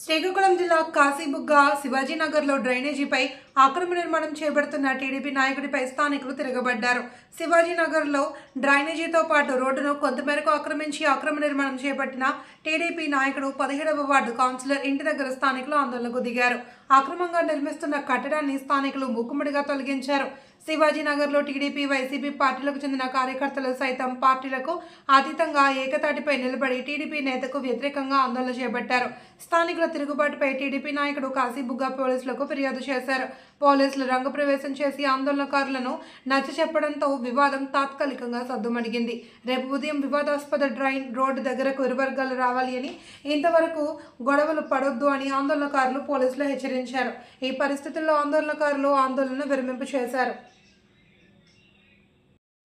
శ్రీకాకుళం జిల్లా కాశీబుగ్గ శివాజీనగర్లో డ్రైనేజీపై అక్రమ నిర్మాణం చేపడుతున్న టీడీపీ నాయకుడిపై స్థానికులు తిరగబడ్డారు. శివాజీనగర్లో డ్రైనేజీతో పాటు రోడ్డును కొంతమేరకు ఆక్రమించి అక్రమ నిర్మాణం చేపట్టిన టీడీపీ నాయకుడు 17వ వార్డు కౌన్సిలర్ ఇంటి దగ్గర స్థానికులు ఆందోళనకు దిగారు. అక్రమంగా నిర్మిస్తున్న కట్టడాన్ని స్థానికులు మూకుమ్మడిగా తొలగించారు. శివాజీనగర్లో టీడీపీ, వైసీపీ పార్టీలకు చెందిన కార్యకర్తలు సైతం పార్టీలకు అతీతంగా ఏకతాటిపై నిలబడి టీడీపీ నేతకు వ్యతిరేకంగా ఆందోళన చేపట్టారు. స్థానికుల తిరుగుబాటుపై టీడీపీ నాయకుడు కాశీబుగ్గ పోలీసులకు ఫిర్యాదు చేశారు. పోలీసులు రంగప్రవేశం చేసి ఆందోళనకారులను నచ్చచెప్పడంతో వివాదం తాత్కాలికంగా సద్దుమణిగింది. రేపు ఉదయం వివాదాస్పద డ్రైన్ రోడ్డు దగ్గరకు ఇరు వర్గాలు రావాలి అని, ఇంతవరకు గొడవలు పడొద్దు అని ఆందోళనకారులు పోలీసులు హెచ్చరించారు. ఈ పరిస్థితుల్లో ఆందోళనకారులు ఆందోళన విరమింపు చేశారు.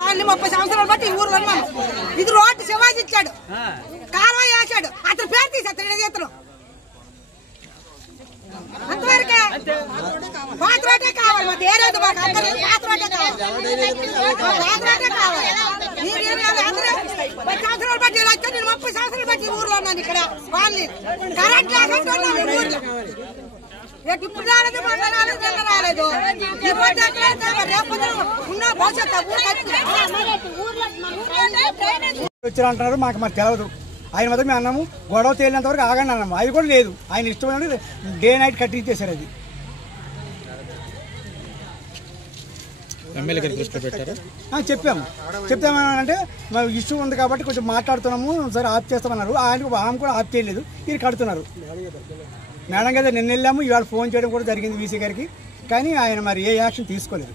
30 సంవత్సరాలు బట్టి ఈ ఊర్లో ఉన్నాను. ఇది రోడ్డు శివాజీ ఇచ్చాడు, కాలువ వేసాడు, అతను పేరు తీసేస్తాడు చేతులు. అంతవరకే పాత రోడ్డే కావాలి, మాకు ఏ రోజు మాకు అందరూ పాత రోడ్డే కావాలి, పాత రోడ్డే కావాలి. 10 సంవత్సరాలు బట్టి వచ్చా, నేను 30 సంవత్సరాలు బట్టి ఈ ఊర్లో ఉన్నాను. ఇక్కడ వాళ్ళు కరెంట్ లేకుండా ఉన్నాను ఊర్లో. ఇప్పుడు రాలేదు, మొన్న రాలేదు, నిన్న రాలేదు. వచ్చారంటున్నారు, మాకు మరి తెలియదు. ఆయన మాత్రం మేము అన్నాము గొడవ తేలినంత వరకు ఆగండి అన్నాము. అది కూడా లేదు, ఆయన ఇష్టమైన డే నైట్ కట్టించేశారు. అది చెప్తామంటే మా ఇష్యూ ఉంది కాబట్టి కొంచెం మాట్లాడుతున్నాము, సరే ఆఫ్ చేస్తామన్నారు. ఆమె కూడా ఆఫ్ చేయలేదు, ఇది కడుతున్నారు. మేడం కదా నిన్న వెళ్ళాము, ఇవాళ ఫోన్ చేయడం కూడా జరిగింది వీసీ గారికి, కానీ ఆయన మరి ఏ యాక్షన్ తీసుకోలేదు.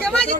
శివాజీ